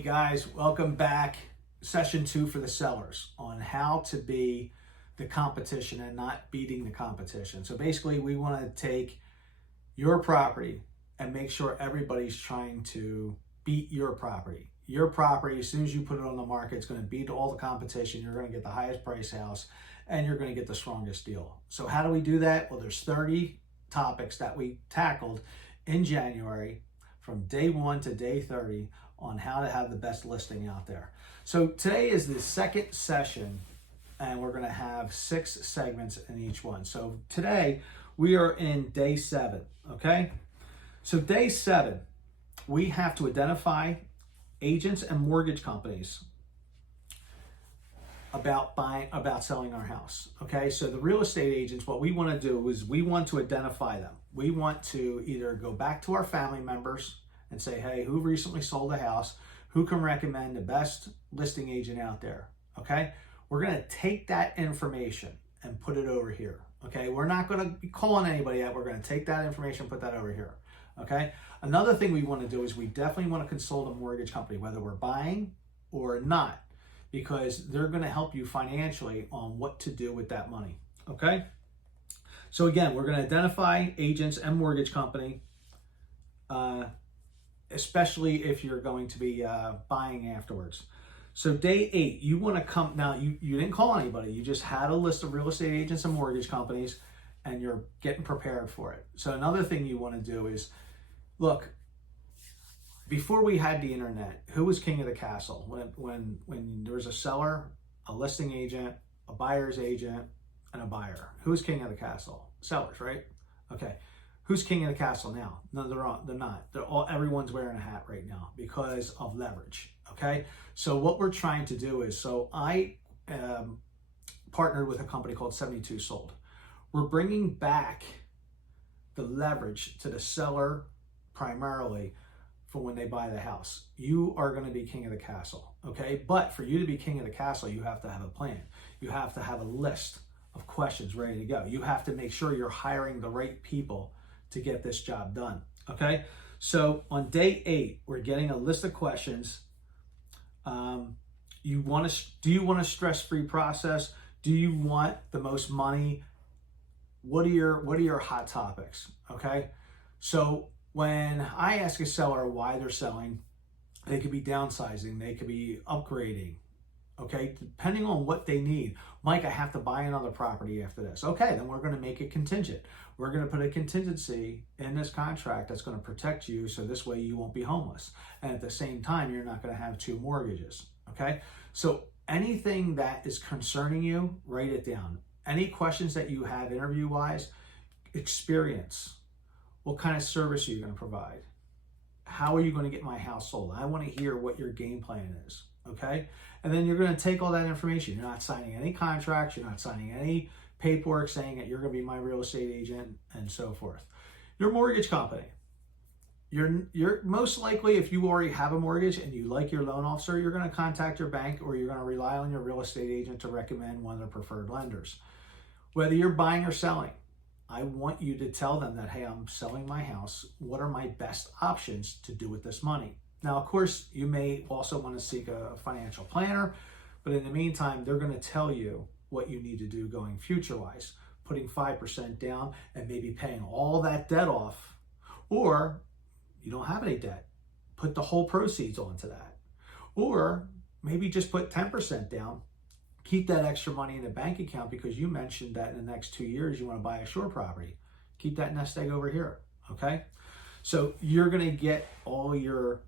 Hey guys, welcome back. Session 2 for the sellers on how to be the competition and not beating the competition. So basically we want to take your property and make sure everybody's trying to beat your property. Your property, as soon as you put it on the market, it's going to beat all the competition. You're going to get the highest price house and you're going to get the strongest deal. So how do we do that? Well, there's 30 topics that we tackled in January from day 1 to day 30 on how to have the best listing out there. So today is the second session and we're going to have 6 segments in each one. So today we are in day 7, okay? So day 7, we have to identify agents and mortgage companies about selling our house, okay? So the real estate agents, what we want to do is we want to identify them. We want to either go back to our family members and say, hey, who recently sold a house? Who can recommend the best listing agent out there? Okay, we're going to take that information and put it over here. Okay, we're not going to be calling anybody out. We're going to take that information, put that over here. Okay, another thing we want to do is we definitely want to consult a mortgage company, whether we're buying or not, because they're going to help you financially on what to do with that money. Okay, so again, we're going to identify agents and mortgage company. Especially if you're going to be buying afterwards. So day 8, you want to come, now you didn't call anybody, you just had a list of real estate agents and mortgage companies and you're getting prepared for it. So another thing you want to do is, look, before we had the internet, who was king of the castle? When there was a seller, a listing agent, a buyer's agent, and a buyer. Who was king of the castle? Sellers, right? Okay. Who's king of the castle now? No, they're not. Everyone's wearing a hat right now because of leverage, okay? So what we're trying to do is, so I partnered with a company called 72 Sold. We're bringing back the leverage to the seller primarily for when they buy the house. You are going to be king of the castle, okay? But for you to be king of the castle, you have to have a plan. You have to have a list of questions ready to go. You have to make sure you're hiring the right people to get this job done, okay? So on day 8, we're getting a list of questions. Do you want a stress-free process? Do you want the most money? What are your hot topics, okay? So when I ask a seller why they're selling, they could be downsizing, they could be upgrading, okay? Depending on what they need. Mike, I have to buy another property after this. Okay, then we're going to make it contingent. We're going to put a contingency in this contract that's going to protect you so this way you won't be homeless. And at the same time, you're not going to have 2 mortgages, okay? So anything that is concerning you, write it down. Any questions that you have interview-wise, experience. What kind of service are you going to provide? How are you going to get my house sold? I want to hear what your game plan is, okay? And then you're going to take all that information. You're not signing any contracts. You're not signing any paperwork saying that you're going to be my real estate agent and so forth. Your mortgage company. You're most likely, if you already have a mortgage and you like your loan officer, you're going to contact your bank or you're going to rely on your real estate agent to recommend one of their preferred lenders. Whether you're buying or selling, I want you to tell them that, hey, I'm selling my house. What are my best options to do with this money? Now, of course, you may also want to seek a financial planner, but in the meantime, they're going to tell you what you need to do going future-wise, putting 5% down and maybe paying all that debt off, or you don't have any debt, put the whole proceeds onto that, or maybe just put 10% down, keep that extra money in the bank account because you mentioned that in the next 2 years you want to buy a shore property. Keep that nest egg over here, okay? So you're going to get all your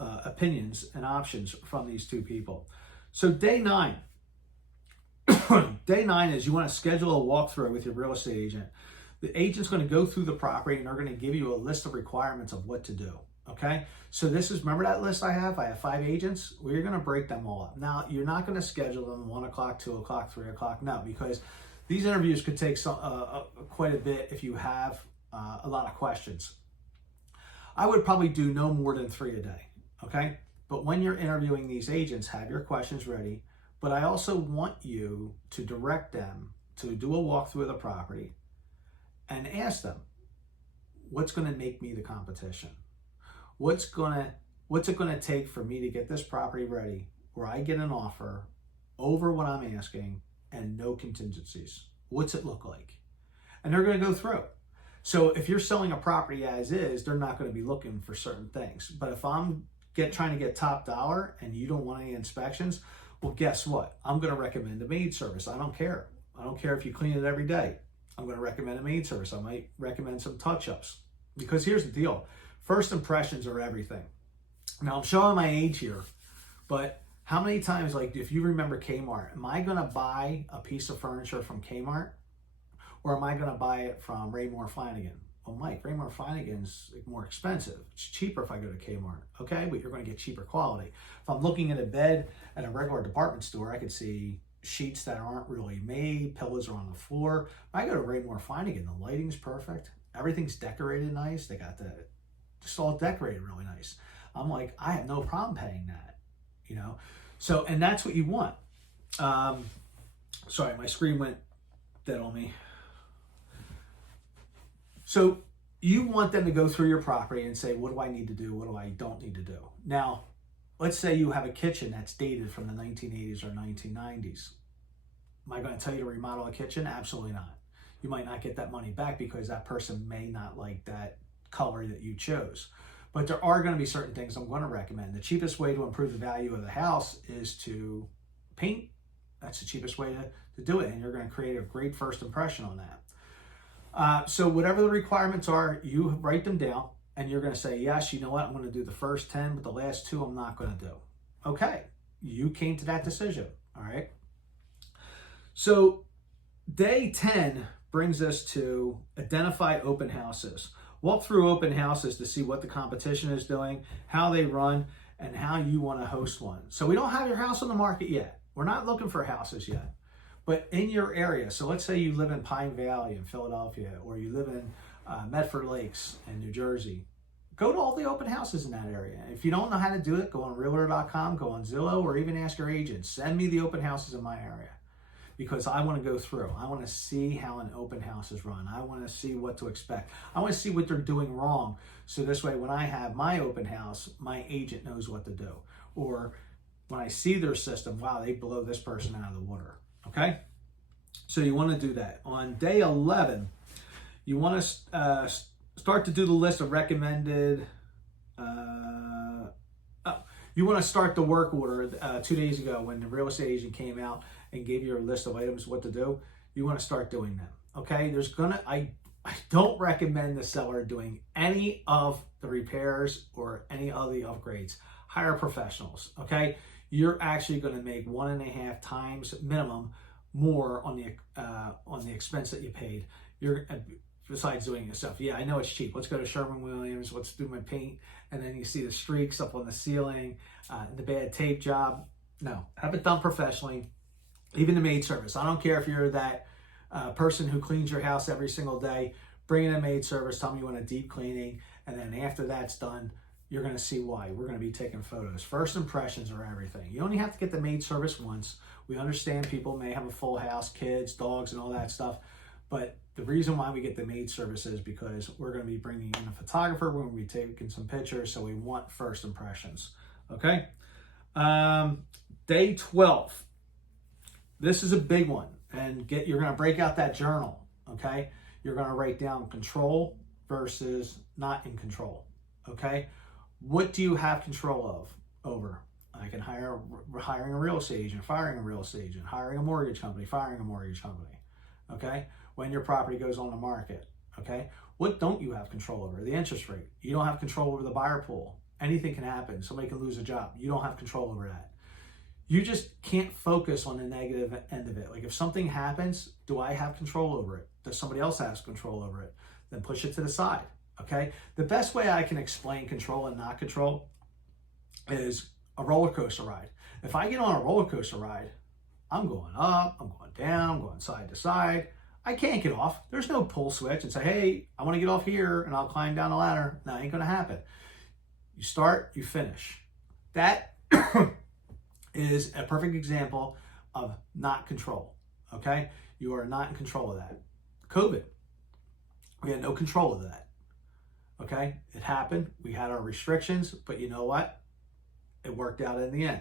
opinions and options from these 2 people. So day 9, day 9 is you want to schedule a walkthrough with your real estate agent. The agent's going to go through the property and they're going to give you a list of requirements of what to do. Okay, so this is, remember that list I have? I have 5 agents. We're going to break them all up. Now, you're not going to schedule them 1 o'clock, 2 o'clock, 3 o'clock. No, because these interviews could take quite a bit if you have a lot of questions. I would probably do no more than 3 a day. Okay, but when you're interviewing these agents, have your questions ready. But I also want you to direct them to do a walkthrough of the property and ask them, what's going to make me the competition? What's going to what's it going to take for me to get this property ready where I get an offer over what I'm asking and no contingencies? What's it look like? And they're going to go through. So if you're selling a property as is, they're not going to be looking for certain things. But if I'm trying to get top dollar and you don't want any inspections, well, guess what? I'm going to recommend a maid service. I don't care. I don't care if you clean it every day. I'm going to recommend a maid service. I might recommend some touch-ups. Because here's the deal. First impressions are everything. Now, I'm showing my age here, but how many times, like if you remember Kmart, am I going to buy a piece of furniture from Kmart? Or am I going to buy it from Raymour Flanigan? Well, Mike, Raymour Flanigan's more expensive. It's cheaper if I go to Kmart, okay? But you're going to get cheaper quality. If I'm looking at a bed at a regular department store, I could see sheets that aren't really made, pillows are on the floor. If I go to Raymour Flanigan, the lighting's perfect. Everything's decorated nice. They got just all decorated really nice. I'm like, I have no problem paying that, you know? So, and that's what you want. Sorry, my screen went dead on me. So you want them to go through your property and say, what do I need to do? What do I don't need to do? Now, let's say you have a kitchen that's dated from the 1980s or 1990s. Am I going to tell you to remodel a kitchen? Absolutely not. You might not get that money back because that person may not like that color that you chose. But there are going to be certain things I'm going to recommend. The cheapest way to improve the value of the house is to paint. That's the cheapest way to do it. And you're going to create a great first impression on that. So whatever the requirements are, you write them down and you're going to say, yes, you know what? I'm going to do the first 10, but the last 2 I'm not going to do. Okay. You came to that decision. All right. So day 10 brings us to identify open houses. Walk through open houses to see what the competition is doing, how they run, and how you want to host one. So we don't have your house on the market yet. We're not looking for houses yet. But in your area, so let's say you live in Pine Valley in Philadelphia, or you live in Medford Lakes in New Jersey, go to all the open houses in that area. If you don't know how to do it, go on Realtor.com, go on Zillow, or even ask your agent. Send me the open houses in my area because I want to go through. I want to see how an open house is run. I want to see what to expect. I want to see what they're doing wrong. So this way, when I have my open house, my agent knows what to do. Or when I see their system, wow, they blow this person out of the water. Okay, so you want to do that. On day 11, you want to start to do the list of recommended. You want to start the work order 2 days ago when the real estate agent came out and gave you a list of items what to do. You want to start doing them. Okay, I don't recommend the seller doing any of the repairs or any of the upgrades. Hire professionals. Okay. You're actually going to make 1.5 times minimum more on the expense that you paid. Besides doing it yourself. Yeah, I know it's cheap. Let's go to Sherwin-Williams. Let's do my paint, and then you see the streaks up on the ceiling, the bad tape job. No, have it done professionally. Even the maid service. I don't care if you're that person who cleans your house every single day. Bring in a maid service. Tell me you want a deep cleaning, and then after that's done, you're going to see why. We're going to be taking photos. First impressions are everything. You only have to get the maid service once. We understand people may have a full house, kids, dogs, and all that stuff. But the reason why we get the maid service is because we're going to be bringing in a photographer. We're going to be taking some pictures. So we want first impressions. Okay. Day 12. This is a big one. And you're going to break out that journal. Okay. You're going to write down control versus not in control. Okay. What do you have control over? I can hiring a real estate agent, firing a real estate agent, hiring a mortgage company, firing a mortgage company. Okay? When your property goes on the market. Okay? What don't you have control over? The interest rate. You don't have control over the buyer pool. Anything can happen. Somebody can lose a job. You don't have control over that. You just can't focus on the negative end of it. Like if something happens, do I have control over it? Does somebody else have control over it? Then push it to the side. Okay, the best way I can explain control and not control is a roller coaster ride. If I get on a roller coaster ride, I'm going up, I'm going down, I'm going side to side. I can't get off. There's no pull switch and say, hey, I want to get off here and I'll climb down the ladder. That ain't going to happen. You start, you finish. That is a perfect example of not control. Okay, you are not in control of that. COVID, we had no control of that. Okay, it happened. We had our restrictions, but you know what? It worked out in the end.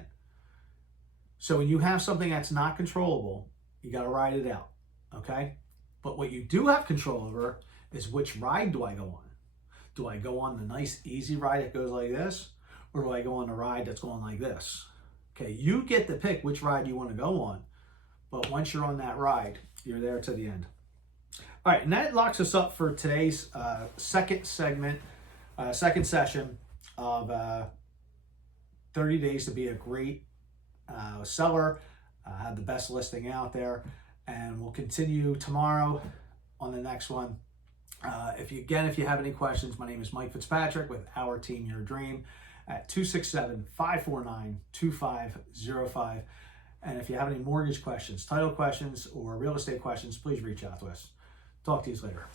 So when you have something that's not controllable, you got to ride it out. Okay, but what you do have control over is which ride do I go on? Do I go on the nice, easy ride that goes like this? Or do I go on the ride that's going like this? Okay, you get to pick which ride you want to go on. But once you're on that ride, you're there to the end. All right, and that locks us up for today's second segment, second session of 30 days to be a great seller, have the best listing out there. And we'll continue tomorrow on the next one. If you have any questions, my name is Mike Fitzpatrick with Our Team Your Dream at 267-549-2505. And if you have any mortgage questions, title questions, or real estate questions, please reach out to us. Talk to you later.